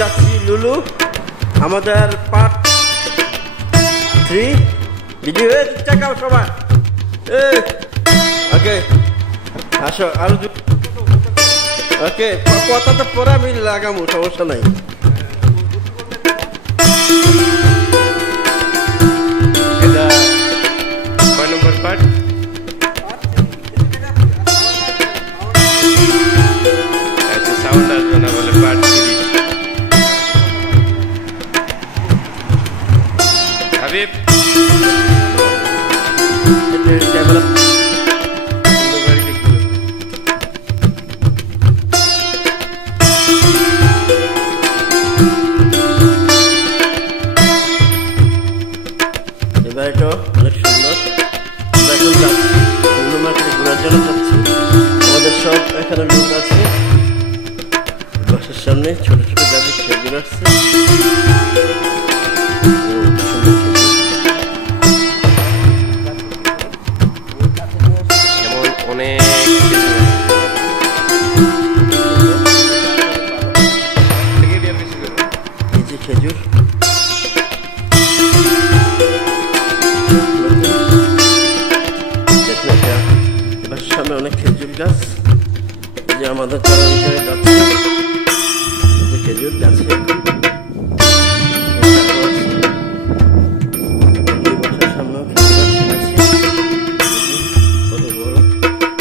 যাচ্ছি লুলু আমাদের পার্ট 3 ভিডিও চেকাও সবাই ওকে আসো আর ওকে কথা তো পরে আমি লাগামু সমস্যা নাই এটা কয় নম্বর পার্ট আচ্ছা সাউন্ড আসবে না বলে পার্ট 3 হাবিব ক্যামেরা এটা অনেক সুন্দর আমরা এখন যাচ্ছি লুলু মার্কেটে ঘোরার জন্য যাচ্ছি আমাদের সব এখানে লোক আছে বাসার সামনে ছোট ছোট গাড়ি খেয়ে আসছে এমন অনেক এই যে খেজুর সামনে অনেক খেজুর গাছ যে আমাদের যারা ওই জায়গায় যাচ্ছে যে খেজুর গাছে সামনেও কত বড়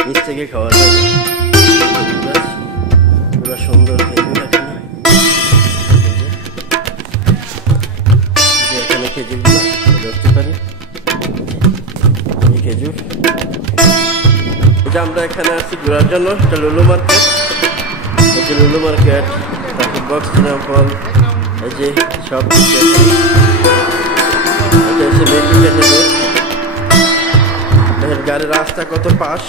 নিচ থেকে খাওয়া যায় পুরো সুন্দর খেজুর এখানে খেজুরগুলো দেখতে পারি এই খেজুর আমরা এখানে আসছি ঘোরার জন্য এটা লুলু মার্কেট হচ্ছে লুলু মার্কেট তারপর বক্স ফল এই যে সব গাড়ির রাস্তা কত পাশ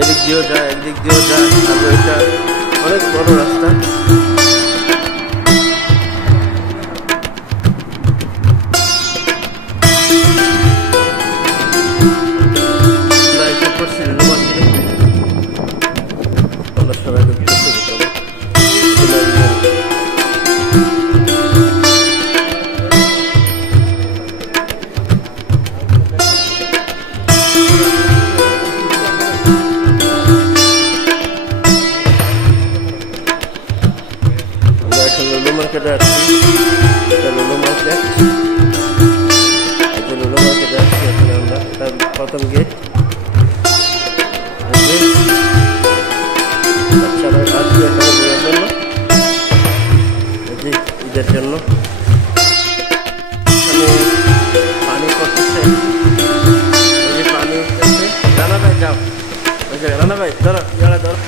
এদিক দিয়েও যায় একদিক দিয়েও যায় তারপর এটা অনেক বড় রাস্তা লুলু মার্কেটে আসছি লুলু মার্কেট লুলু মার্কেটে আসছি এখানে আমরা প্রথম গেট বাচ্চারা আসছে এখানে ঘোরার জন্য ঈদের জন্য পানি করতেছে এই যে পানি উঠতেছে রানা ভাই যাও ওই জায়গায় রানা ভাই ধরো ইয়ারা ধরো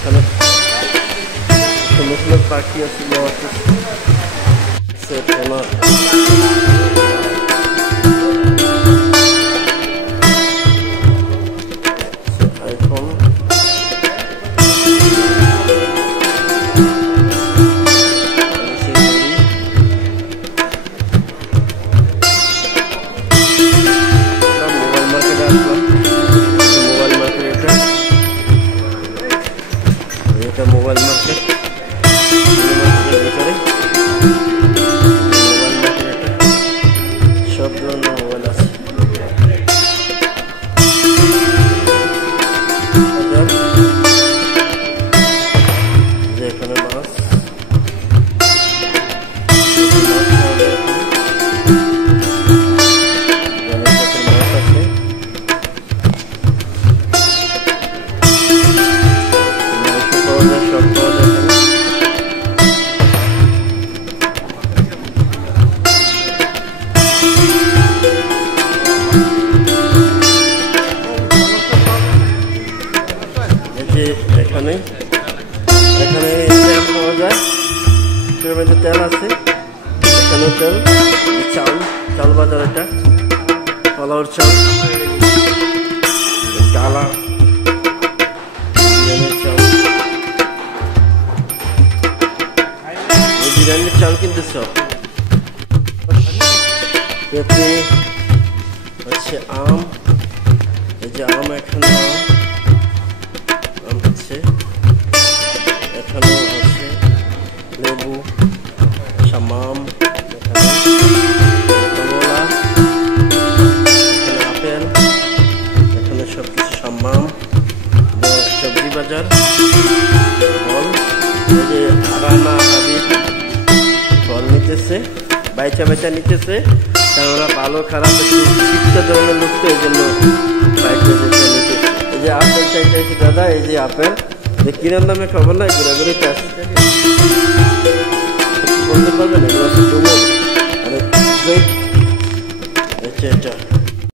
এখানে সুন্দর পাখি আছে মোবাইল মার্কেট ভিতরে মোবাইল মার্কেট তেল আছে, এখানেও তেল, চাল, চাল বাজার, এটা পোলাওর চাল, ডালা, বিরিয়ানির চাল, বিরিয়ানির চাল কিনতেছ, পেঁপে হচ্ছে, আম, এই যে আম, এখানে আম হচ্ছে, এখানেও আছে লেবু, শামাম, কমলা, এখানে আপেল, এখানে সব কিছু শামাম, সবজি বাজার, ফল, এই যে রানা হাবিব ফল নিতেছে, বাইচা বাইচা নিতেছে, কারণ ওরা ভালো খারাপ একটু শিক্ষা ধরনের লোক, তো এই জন্য বাইচা বাইচা নিতেছে। এই যে আপেল চাইতেছি দাদা, এই যে আপেল, যে কিনার নামে খবর নাই, ঘোরাঘুরি চাষ বলতে পারবেন, এগুলো হচ্ছে ডুমুর, আর এটা